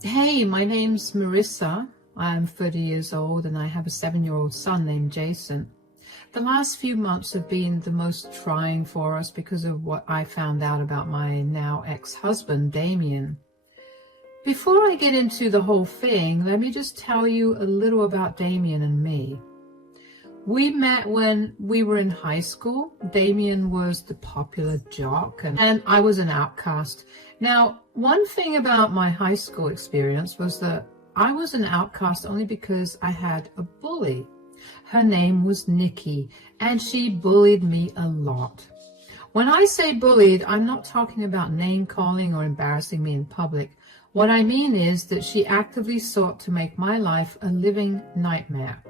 Hey, my name's Marissa. I'm 30 years old and I have a 7-year-old son named Jason. The last few months have been the most trying for us because of what I found out about my now ex-husband, Damien. Before I get into the whole thing, let me just tell you a little about Damien and me. We met when we were in high school. Damien was the popular jock and I was an outcast. Now, one thing about my high school experience was that I was an outcast only because I had a bully. Her name was Nikki, and she bullied me a lot. When I say bullied, I'm not talking about name calling or embarrassing me in public. What I mean is that she actively sought to make my life a living nightmare.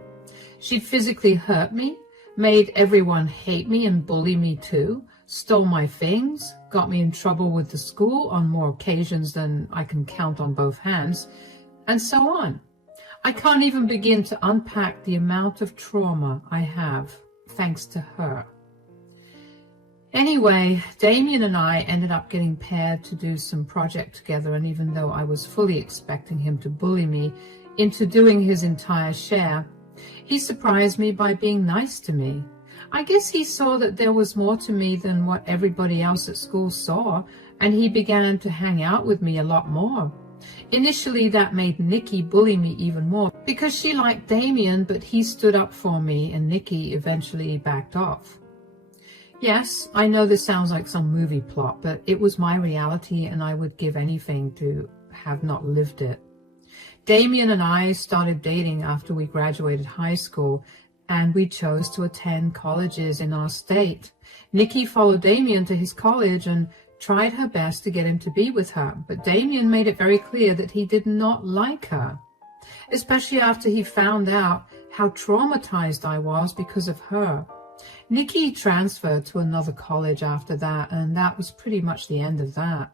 She'd physically hurt me, made everyone hate me and bully me too, stole my things, got me in trouble with the school on more occasions than I can count on both hands, and so on. I can't even begin to unpack the amount of trauma I have thanks to her. Anyway, Damien and I ended up getting paired to do some project together, and even though I was fully expecting him to bully me into doing his entire share, he surprised me by being nice to me. I guess he saw that there was more to me than what everybody else at school saw, and he began to hang out with me a lot more. Initially, that made Nikki bully me even more because she liked Damien, but he stood up for me and Nikki eventually backed off. Yes, I know this sounds like some movie plot, but it was my reality and I would give anything to have not lived it. Damien and I started dating after we graduated high school, and we chose to attend colleges in our state. Nikki followed Damien to his college and tried her best to get him to be with her, but Damien made it very clear that he did not like her, especially after he found out how traumatized I was because of her. Nikki transferred to another college after that, and that was pretty much the end of that.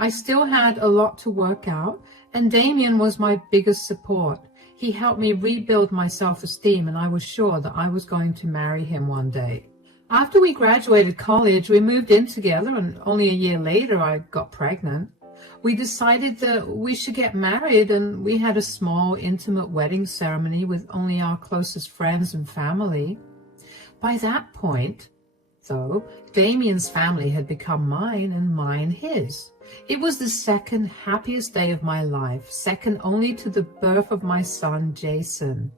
I still had a lot to work out, and Damien was my biggest support. He helped me rebuild my self-esteem, and I was sure that I was going to marry him one day. After we graduated college, we moved in together, and only a year later I got pregnant. We decided that we should get married, and we had a small, intimate wedding ceremony with only our closest friends and family. By that point, though, Damien's family had become mine and mine his. It was the second happiest day of my life, second only to the birth of my son, Jason.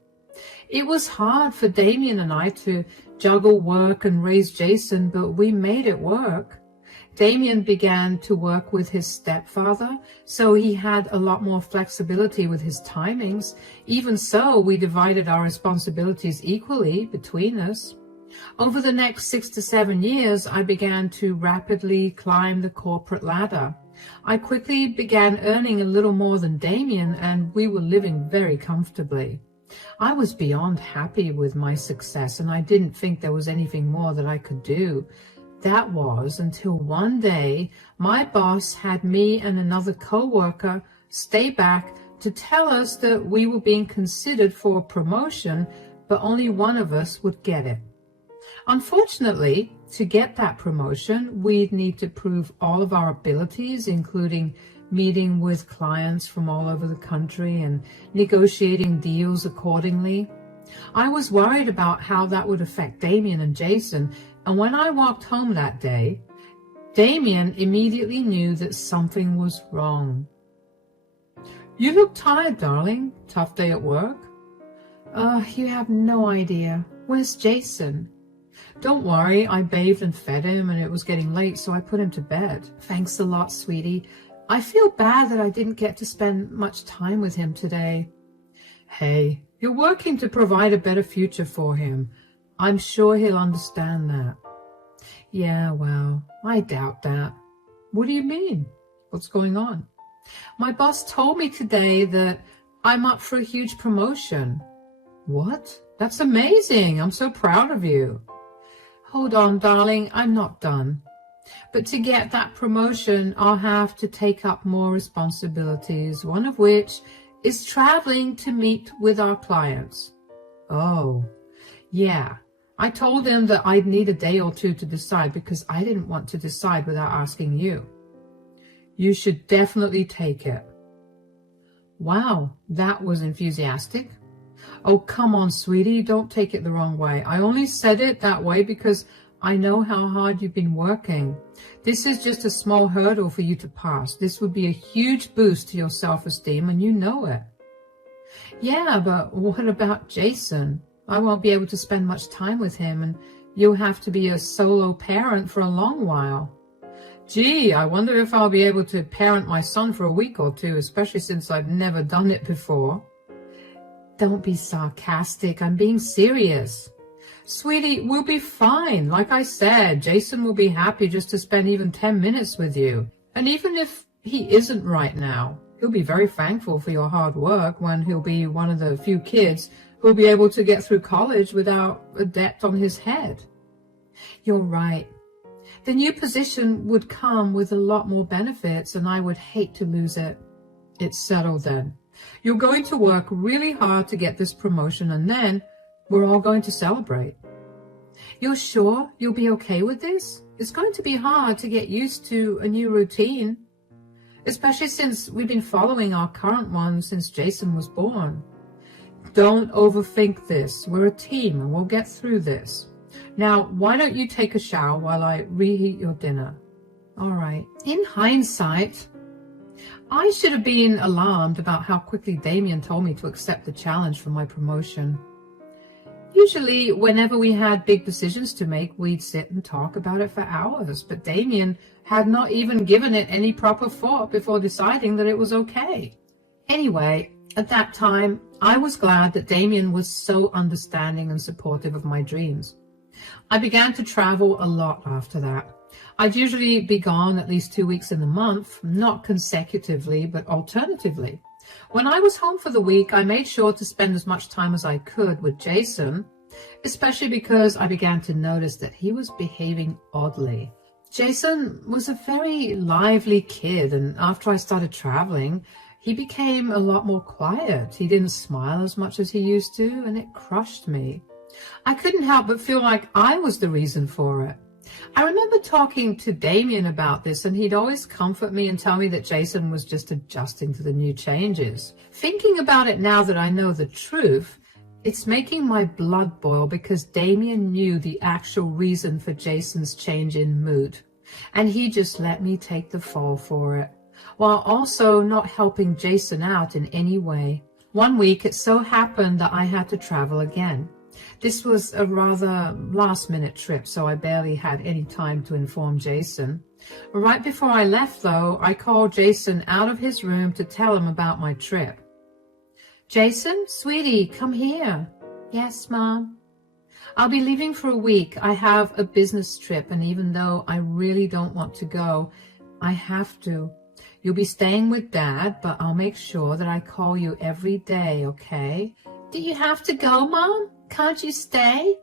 It was hard for Damien and I to juggle work and raise Jason, but we made it work. Damien began to work with his stepfather, so he had a lot more flexibility with his timings. Even so, we divided our responsibilities equally between us. Over the next 6 to 7 years, I began to rapidly climb the corporate ladder. I quickly began earning a little more than Damien, and we were living very comfortably. I was beyond happy with my success, and I didn't think there was anything more that I could do. That was until one day my boss had me and another co-worker stay back to tell us that we were being considered for a promotion, but only one of us would get it. Unfortunately, to get that promotion, we'd need to prove all of our abilities, including meeting with clients from all over the country and negotiating deals accordingly. I was worried about how that would affect Damien and Jason, and when I walked home that day, Damien immediately knew that something was wrong. "You look tired, darling. Tough day at work?" You have no idea. Where's Jason?" "Don't worry, I bathed and fed him, and it was getting late, so I put him to bed." "Thanks a lot, sweetie. I feel bad that I didn't get to spend much time with him today." "Hey, you're working to provide a better future for him. I'm sure he'll understand that." "Yeah, well, I doubt that." "What do you mean? What's going on?" "My boss told me today that I'm up for a huge promotion." "What? That's amazing. I'm so proud of you." "Hold on, darling, I'm not done. But to get that promotion, I'll have to take up more responsibilities, one of which is traveling to meet with our clients." "Oh, yeah. I told him that I'd need a day or two to decide because I didn't want to decide without asking you." "You should definitely take it." Wow, that was enthusiastic. Oh, come on, sweetie, don't take it the wrong way. I only said it that way because I know how hard you've been working. This is just a small hurdle for you to pass. This would be a huge boost to your self-esteem, and you know it. Yeah, but what about Jason? I won't be able to spend much time with him, and you'll have to be a solo parent for a long while. Gee, I wonder if I'll be able to parent my son for a week or two, especially since I've never done it before. Don't be sarcastic. I'm being serious. Sweetie, we'll be fine. Like I said, Jason will be happy just to spend even 10 minutes with you. And even if he isn't right now, he'll be very thankful for your hard work when he'll be one of the few kids who'll be able to get through college without a debt on his head. You're right. The new position would come with a lot more benefits, and I would hate to lose it. It's settled then. You're going to work really hard to get this promotion, and then we're all going to celebrate. You're sure you'll be okay with this? It's going to be hard to get used to a new routine, especially since we've been following our current one since Jason was born. Don't overthink this. We're a team, and we'll get through this. Now, why don't you take a shower while I reheat your dinner? All right. In hindsight, I should have been alarmed about how quickly Damien told me to accept the challenge for my promotion. Usually, whenever we had big decisions to make, we'd sit and talk about it for hours, but Damien had not even given it any proper thought before deciding that it was okay. Anyway, at that time, I was glad that Damien was so understanding and supportive of my dreams. I began to travel a lot after that. I'd usually be gone at least 2 weeks in the month, not consecutively, but alternatively. When I was home for the week, I made sure to spend as much time as I could with Jason, especially because I began to notice that he was behaving oddly. Jason was a very lively kid, and after I started traveling, he became a lot more quiet. He didn't smile as much as he used to, and it crushed me. I couldn't help but feel like I was the reason for it. I remember talking to Damien about this, and he'd always comfort me and tell me that Jason was just adjusting to the new changes. Thinking about it now that I know the truth, it's making my blood boil because Damien knew the actual reason for Jason's change in mood, and he just let me take the fall for it, while also not helping Jason out in any way. One week, it so happened that I had to travel again. This was a rather last-minute trip, so I barely had any time to inform Jason. Right before I left, though, I called Jason out of his room to tell him about my trip. Jason, sweetie, come here. Yes, Mom. I'll be leaving for a week. I have a business trip, and even though I really don't want to go, I have to. You'll be staying with Dad, but I'll make sure that I call you every day, okay? Do you have to go, Mom? Can't you stay?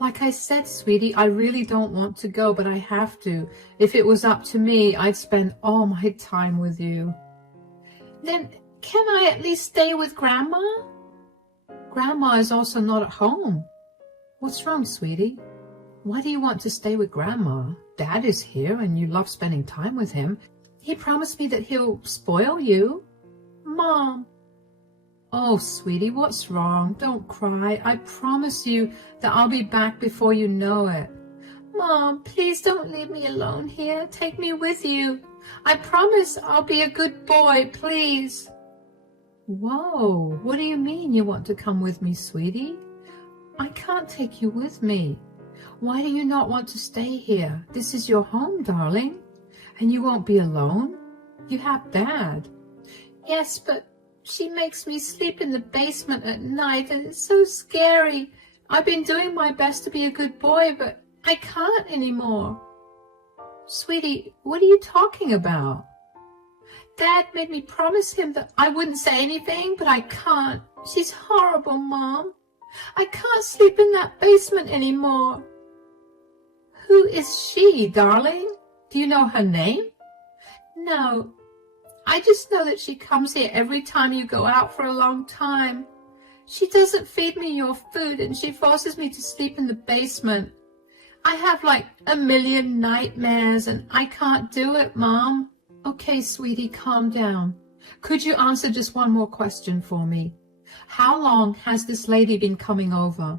Like I said, sweetie, I really don't want to go, but I have to. If it was up to me, I'd spend all my time with you. Then can I at least stay with Grandma? Grandma is also not at home. What's wrong, sweetie? Why do you want to stay with Grandma? Dad is here and you love spending time with him. He promised me that he'll spoil you. Mom. Oh, sweetie, what's wrong? Don't cry. I promise you that I'll be back before you know it. Mom, please don't leave me alone here. Take me with you. I promise I'll be a good boy, please. Whoa, what do you mean you want to come with me, sweetie? I can't take you with me. Why do you not want to stay here? This is your home, darling. And you won't be alone. You have Dad. Yes, but she makes me sleep in the basement at night, and it's so scary. I've been doing my best to be a good boy, but I can't anymore. Sweetie, what are you talking about? Dad made me promise him that I wouldn't say anything, but I can't. She's horrible, Mom. I can't sleep in that basement anymore. Who is she, darling? Do you know her name? No. I just know that she comes here every time you go out for a long time. She doesn't feed me your food, and she forces me to sleep in the basement. I have like a million nightmares, and I can't do it, Mom. Okay, sweetie, calm down. Could you answer just one more question for me? How long has this lady been coming over?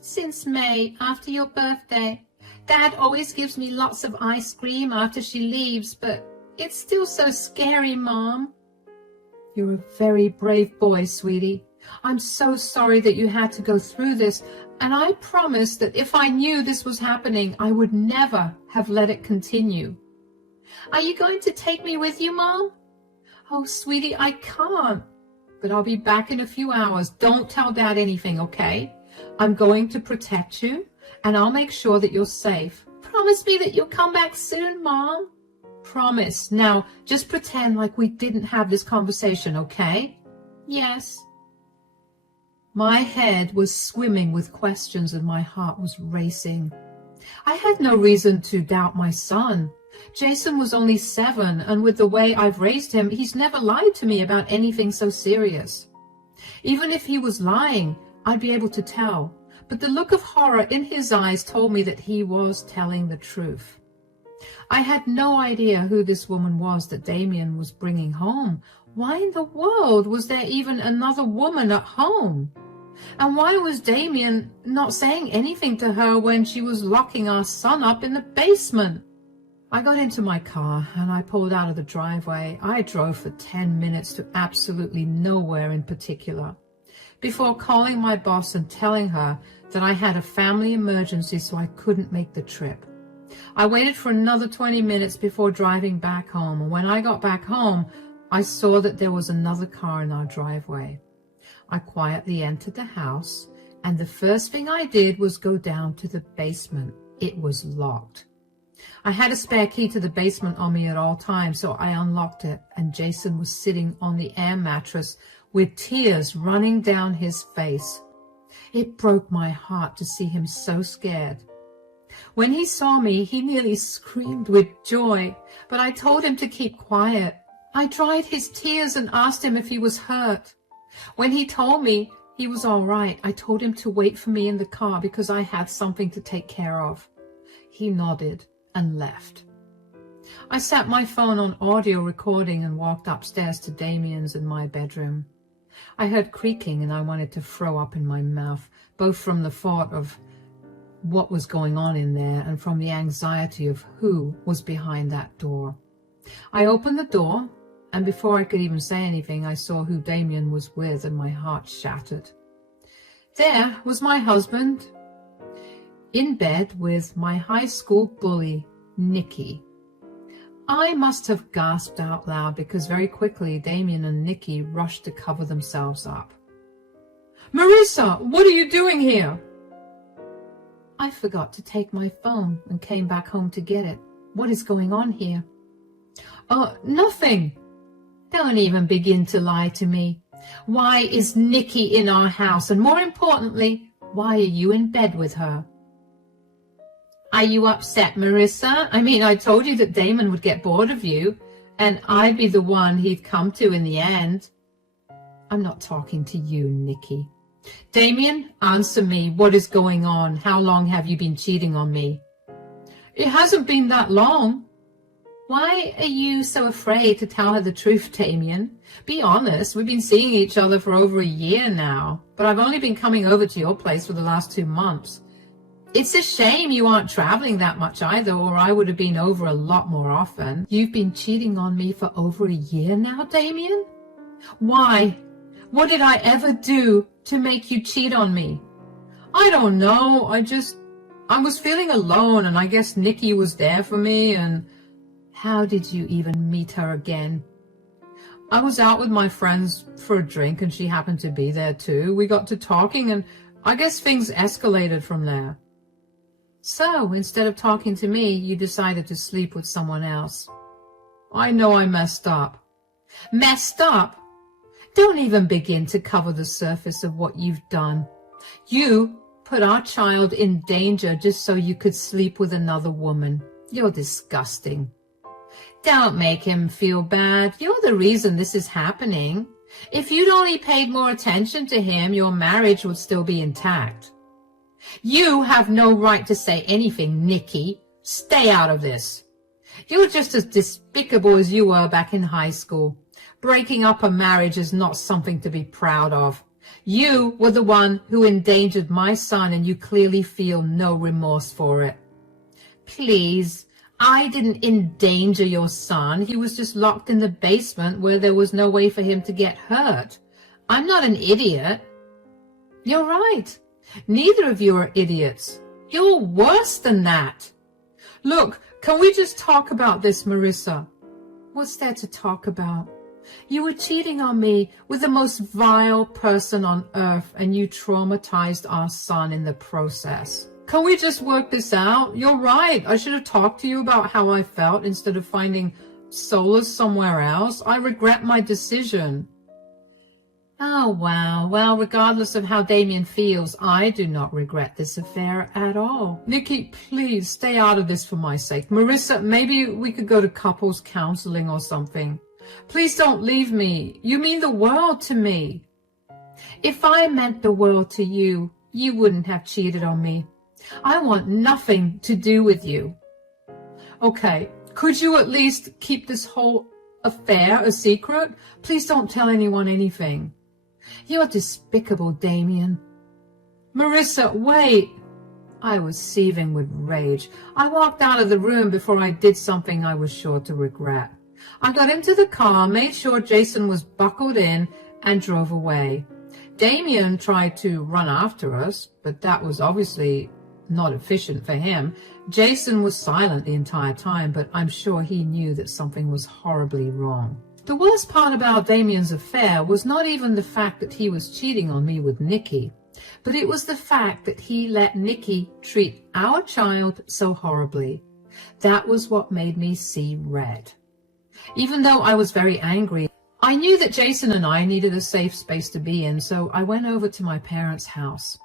Since May, after your birthday. Dad always gives me lots of ice cream after she leaves, but it's still so scary, Mom. You're a very brave boy, sweetie. I'm so sorry that you had to go through this, and I promise that if I knew this was happening, I would never have let it continue. Are you going to take me with you, Mom? Oh, sweetie, I can't. But I'll be back in a few hours. Don't tell Dad anything, okay? I'm going to protect you, and I'll make sure that you're safe. Promise me that you'll come back soon, Mom. Promise. Now, just pretend like we didn't have this conversation, okay? Yes. My head was swimming with questions and my heart was racing. I had no reason to doubt my son. Jason was only 7, and with the way I've raised him, he's never lied to me about anything so serious. Even if he was lying, I'd be able to tell. But the look of horror in his eyes told me that he was telling the truth. I had no idea who this woman was that Damien was bringing home. Why in the world was there even another woman at home? And why was Damien not saying anything to her when she was locking our son up in the basement? I got into my car and I pulled out of the driveway. I drove for 10 minutes to absolutely nowhere in particular, before calling my boss and telling her that I had a family emergency so I couldn't make the trip. I waited for another 20 minutes before driving back home, and when I got back home, I saw that there was another car in our driveway. I quietly entered the house, and the first thing I did was go down to the basement. It was locked. I had a spare key to the basement on me at all times, so I unlocked it, and Jason was sitting on the air mattress with tears running down his face. It broke my heart to see him so scared. When he saw me, he nearly screamed with joy, but I told him to keep quiet. I dried his tears and asked him if he was hurt. When he told me he was all right, I told him to wait for me in the car because I had something to take care of. He nodded and left. I set my phone on audio recording and walked upstairs to Damien's in my bedroom. I heard creaking and I wanted to throw up in my mouth, both from the thought of what was going on in there and from the anxiety of who was behind that door. I opened the door, and before I could even say anything, I saw who Damien was with, and my heart shattered. There was my husband, in bed with my high school bully, Nikki. I must have gasped out loud because very quickly Damien and Nikki rushed to cover themselves up. "Marissa, what are you doing here?" I forgot to take my phone and came back home to get it. What is going on here? Nothing. Don't even begin to lie to me. Why is Nikki in our house? And more importantly, why are you in bed with her? Are you upset, Marissa? I mean, I told you that Damon would get bored of you, and I'd be the one he'd come to in the end. I'm not talking to you, Nikki. Damien, answer me. What is going on? How long have you been cheating on me? It hasn't been that long. Why are you so afraid to tell her the truth, Damien? Be honest. We've been seeing each other for over a year now, but I've only been coming over to your place for the last 2 months. It's a shame you aren't traveling that much either, or I would have been over a lot more often. You've been cheating on me for over a year now, Damien? Why? What did I ever do to make you cheat on me? I don't know. I was feeling alone, and I guess Nikki was there for me, and... How did you even meet her again? I was out with my friends for a drink, and she happened to be there too. We got to talking, and I guess things escalated from there. So, instead of talking to me, you decided to sleep with someone else. I know I messed up. Messed up? Don't even begin to cover the surface of what you've done. You put our child in danger just so you could sleep with another woman. You're disgusting. Don't make him feel bad. You're the reason this is happening. If you'd only paid more attention to him, your marriage would still be intact. You have no right to say anything, Nikki. Stay out of this. You're just as despicable as you were back in high school. Breaking up a marriage is not something to be proud of. You were the one who endangered my son, and you clearly feel no remorse for it. Please, I didn't endanger your son. He was just locked in the basement where there was no way for him to get hurt. I'm not an idiot. You're right. Neither of you are idiots. You're worse than that. Look, can we just talk about this, Marissa? What's there to talk about? You were cheating on me with the most vile person on earth, and you traumatized our son in the process. Can we just work this out? You're right. I should have talked to you about how I felt instead of finding solace somewhere else. I regret my decision. Oh, wow. Well, regardless of how Damien feels, I do not regret this affair at all. Nikki, please stay out of this for my sake. Marissa, maybe we could go to couples counseling or something. Please don't leave me. You mean the world to me. If I meant the world to you, you wouldn't have cheated on me. I want nothing to do with you. Okay, could you at least keep this whole affair a secret? Please don't tell anyone anything. You're despicable, Damien. Marissa, wait. I was seething with rage. I walked out of the room before I did something I was sure to regret. I got into the car, made sure Jason was buckled in, and drove away. Damien tried to run after us, but that was obviously not efficient for him. Jason was silent the entire time, but I'm sure he knew that something was horribly wrong. The worst part about Damien's affair was not even the fact that he was cheating on me with Nikki, but it was the fact that he let Nikki treat our child so horribly. That was what made me see red. Even though I was very angry, I knew that Jason and I needed a safe space to be in, so I went over to my parents' house.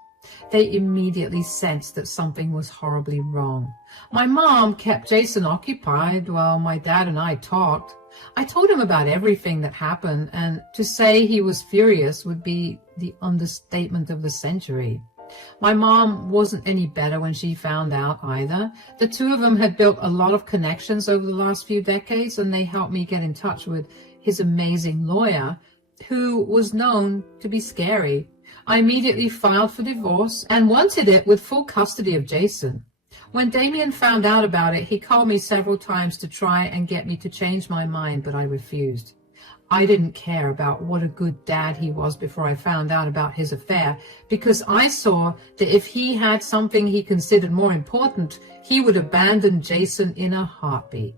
They immediately sensed that something was horribly wrong. My mom kept Jason occupied while my dad and I talked. I told him about everything that happened, and to say he was furious would be the understatement of the century. My mom wasn't any better when she found out either. The two of them had built a lot of connections over the last few decades, and they helped me get in touch with his amazing lawyer, who was known to be scary. I immediately filed for divorce and wanted it with full custody of Jason. When Damien found out about it, he called me several times to try and get me to change my mind, but I refused. I didn't care about what a good dad he was before I found out about his affair, because I saw that if he had something he considered more important, he would abandon Jason in a heartbeat.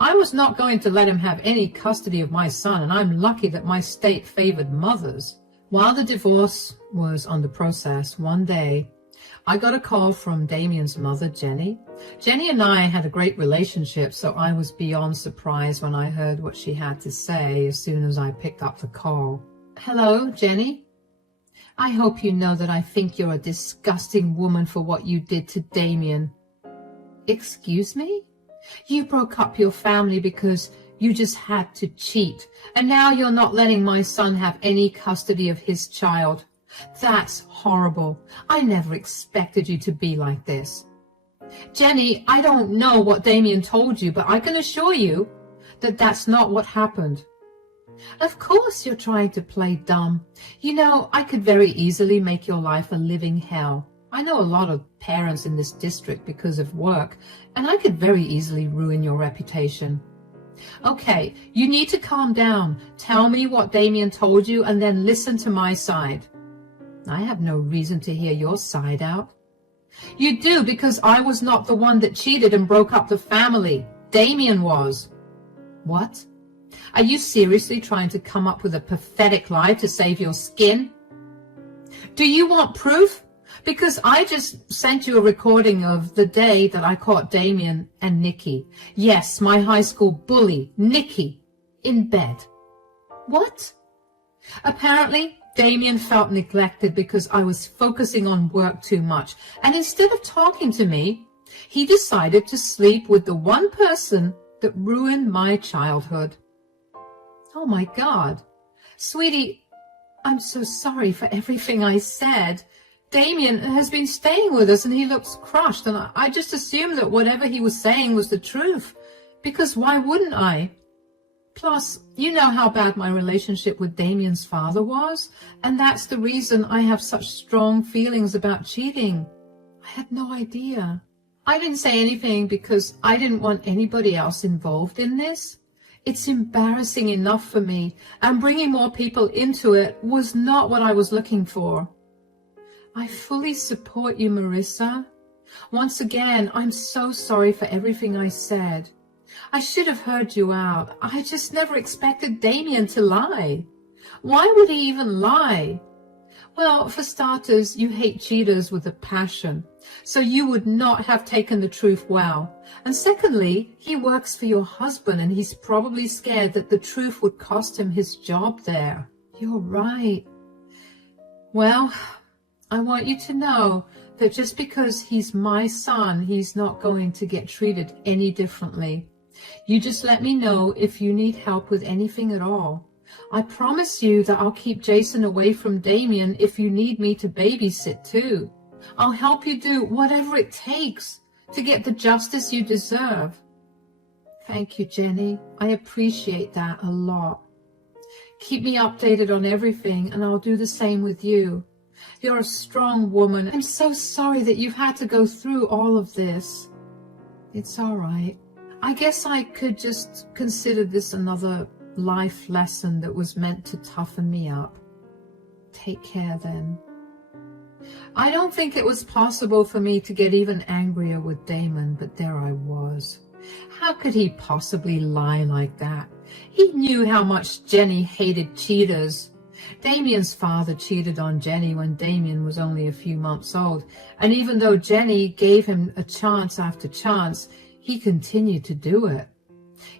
I was not going to let him have any custody of my son, and I'm lucky that my state favored mothers. While the divorce was under process, one day, I got a call from Damien's mother, Jenny. Jenny and I had a great relationship, so I was beyond surprised when I heard what she had to say as soon as I picked up the call. Hello, Jenny. I hope you know that I think you're a disgusting woman for what you did to Damien. Excuse me? You broke up your family because you just had to cheat, and now you're not letting my son have any custody of his child. That's horrible. I never expected you to be like this. Jenny, I don't know what Damien told you, but I can assure you that that's not what happened. Of course you're trying to play dumb. You know, I could very easily make your life a living hell. I know a lot of parents in this district because of work, and I could very easily ruin your reputation. Okay, you need to calm down. Tell me what Damien told you, and then listen to my side. I have no reason to hear your side out. You do, because I was not the one that cheated and broke up the family. Damien was. What? Are you seriously trying to come up with a pathetic lie to save your skin? Do you want proof? Because I just sent you a recording of the day that I caught Damien and Nikki. Yes, my high school bully, Nikki, in bed. What? Apparently, Damien felt neglected because I was focusing on work too much, and instead of talking to me, he decided to sleep with the one person that ruined my childhood. Oh my God. Sweetie, I'm so sorry for everything I said. Damien has been staying with us and he looks crushed, and I just assumed that whatever he was saying was the truth, because why wouldn't I? Plus, you know how bad my relationship with Damien's father was, and that's the reason I have such strong feelings about cheating. I had no idea. I didn't say anything because I didn't want anybody else involved in this. It's embarrassing enough for me, and bringing more people into it was not what I was looking for. I fully support you, Marissa. Once again, I'm so sorry for everything I said. I should have heard you out. I just never expected Damien to lie. Why would he even lie? Well, for starters, you hate cheaters with a passion, so you would not have taken the truth well. And secondly, he works for your husband, and he's probably scared that the truth would cost him his job there. You're right. Well, I want you to know that just because he's my son, he's not going to get treated any differently. You just let me know if you need help with anything at all. I promise you that I'll keep Jason away from Damien if you need me to babysit too. I'll help you do whatever it takes to get the justice you deserve. Thank you, Jenny. I appreciate that a lot. Keep me updated on everything, and I'll do the same with you. You're a strong woman. I'm so sorry that you've had to go through all of this. It's all right. I guess I could just consider this another life lesson that was meant to toughen me up. Take care then. I don't think it was possible for me to get even angrier with Damon, but there I was. How could he possibly lie like that? He knew how much Jenny hated cheaters. Damien's father cheated on Jenny when Damien was only a few months old, and even though Jenny gave him a chance after chance, he continued to do it.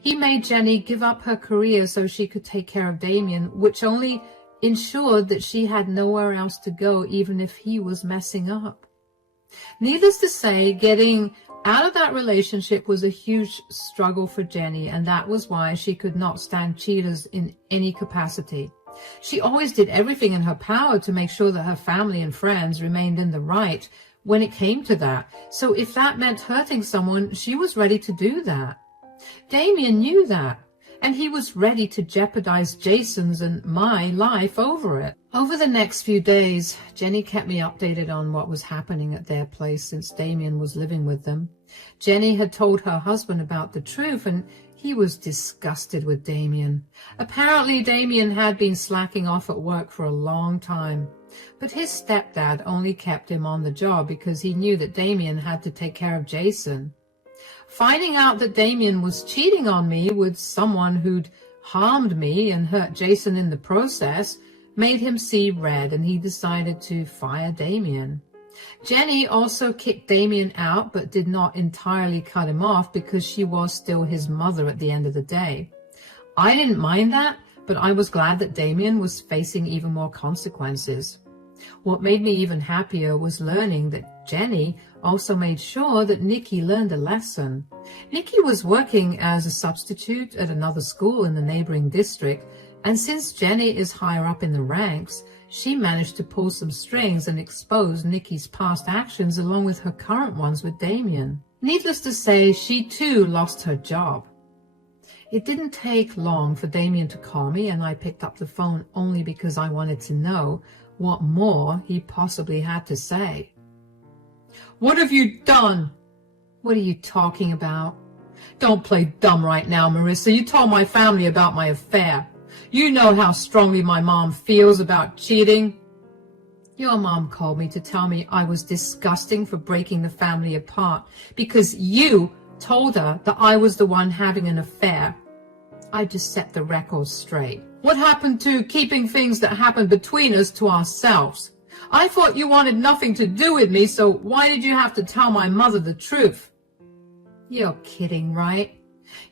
He made Jenny give up her career so she could take care of Damien, which only ensured that she had nowhere else to go even if he was messing up. Needless to say, getting out of that relationship was a huge struggle for Jenny, and that was why she could not stand cheaters in any capacity. She always did everything in her power to make sure that her family and friends remained in the right when it came to that. So if that meant hurting someone, she was ready to do that. Damien knew that, and he was ready to jeopardize Jason's and my life over it. Over the next few days, Jenny kept me updated on what was happening at their place since Damien was living with them. Jenny had told her husband about the truth, and he was disgusted with Damien. Apparently, Damien had been slacking off at work for a long time, but his stepdad only kept him on the job because he knew that Damien had to take care of Jason. Finding out that Damien was cheating on me with someone who'd harmed me and hurt Jason in the process made him see red, and he decided to fire Damien. Jenny also kicked Damien out, but did not entirely cut him off because she was still his mother at the end of the day. I didn't mind that, but I was glad that Damien was facing even more consequences. What made me even happier was learning that Jenny also made sure that Nikki learned a lesson. Nikki was working as a substitute at another school in the neighboring district, and since Jenny is higher up in the ranks, she managed to pull some strings and expose Nikki's past actions along with her current ones with Damien. Needless to say, she too lost her job. It didn't take long for Damien to call me, and I picked up the phone only because I wanted to know what more he possibly had to say. "What have you done?" "What are you talking about?" "Don't play dumb right now, Marissa. You told my family about my affair. You know how strongly my mom feels about cheating." "Your mom called me to tell me I was disgusting for breaking the family apart because you told her that I was the one having an affair." I just set the record straight. "What happened to keeping things that happened between us to ourselves? I thought you wanted nothing to do with me, so why did you have to tell my mother the truth?" "You're kidding, right?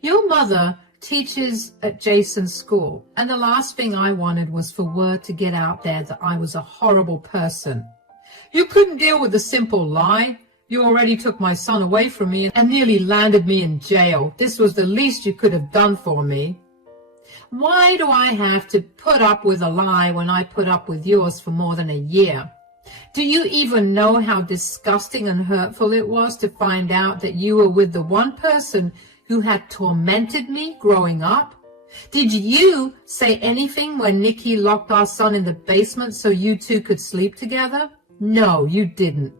Your mother teaches at Jason's school, and the last thing I wanted was for word to get out there that I was a horrible person. You couldn't deal with a simple lie. You already took my son away from me and nearly landed me in jail. This was the least you could have done for me. Why do I have to put up with a lie when I put up with yours for more than a year? Do you even know how disgusting and hurtful it was to find out that you were with the one person who had tormented me growing up? Did you say anything when Nikki locked our son in the basement so you two could sleep together? No, you didn't.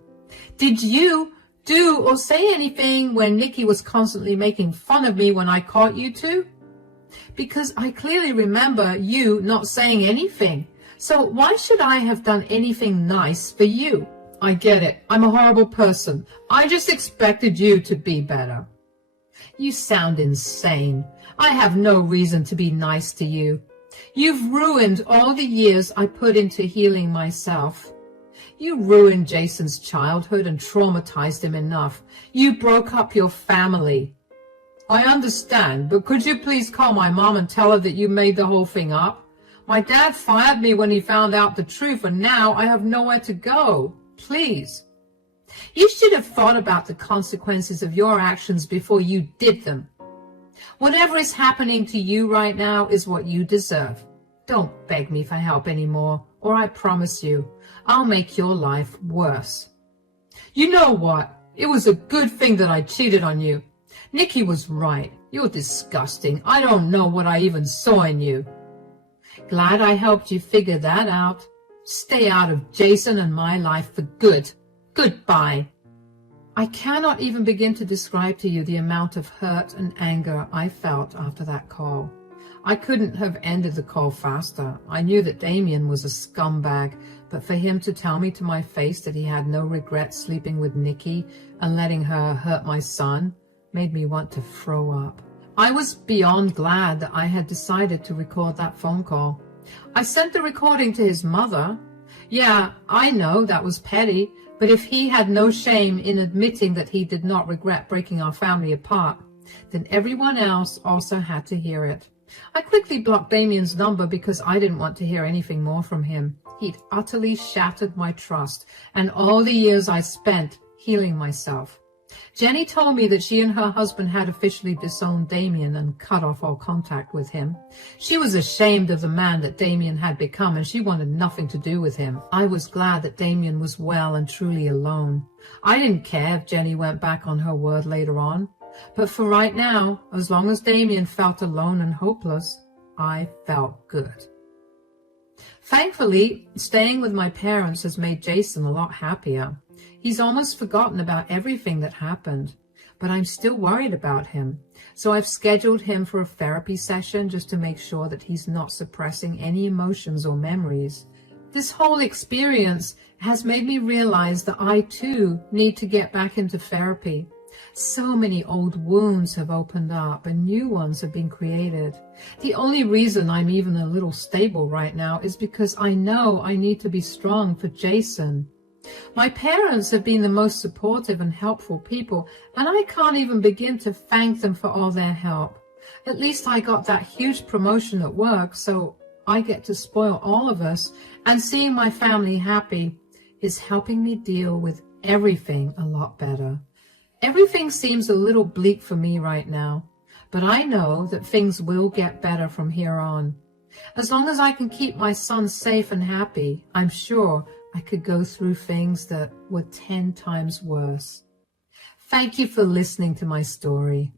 Did you do or say anything when Nikki was constantly making fun of me when I caught you two? Because I clearly remember you not saying anything. So why should I have done anything nice for you? I get it. I'm a horrible person. I just expected you to be better. You sound insane. I have no reason to be nice to you. You've ruined all the years I put into healing myself. You ruined Jason's childhood and traumatized him enough. You broke up your family. I understand, but could you please call my mom and tell her that you made the whole thing up? My dad fired me when he found out the truth, and now I have nowhere to go. Please. You should have thought about the consequences of your actions before you did them. Whatever is happening to you right now is what you deserve. Don't beg me for help anymore, or I promise you, I'll make your life worse. You know what? It was a good thing that I cheated on you. Nikki was right. You're disgusting. I don't know what I even saw in you. Glad I helped you figure that out. Stay out of Jason and my life for good. Goodbye. I cannot even begin to describe to you the amount of hurt and anger I felt after that call. I couldn't have ended the call faster. I knew that Damien was a scumbag, but for him to tell me to my face that he had no regret sleeping with Nikki and letting her hurt my son made me want to throw up. I was beyond glad that I had decided to record that phone call. I sent the recording to his mother. Yeah, I know that was petty, but if he had no shame in admitting that he did not regret breaking our family apart, then everyone else also had to hear it. I quickly blocked Damien's number because I didn't want to hear anything more from him. He'd utterly shattered my trust and all the years I spent healing myself. Jenny told me that she and her husband had officially disowned Damien and cut off all contact with him. She was ashamed of the man that Damien had become, and she wanted nothing to do with him. I was glad that Damien was well and truly alone. I didn't care if Jenny went back on her word later on. But for right now, as long as Damien felt alone and hopeless, I felt good. Thankfully, staying with my parents has made Jason a lot happier. He's almost forgotten about everything that happened, but I'm still worried about him. So I've scheduled him for a therapy session just to make sure that he's not suppressing any emotions or memories. This whole experience has made me realize that I too need to get back into therapy. So many old wounds have opened up and new ones have been created. The only reason I'm even a little stable right now is because I know I need to be strong for Jason. My parents have been the most supportive and helpful people, and I can't even begin to thank them for all their help. At least I got that huge promotion at work, so I get to spoil all of us, and seeing my family happy is helping me deal with everything a lot better. Everything seems a little bleak for me right now, but I know that things will get better from here on. As long as I can keep my son safe and happy, I'm sure I could go through things that were 10 times worse. Thank you for listening to my story.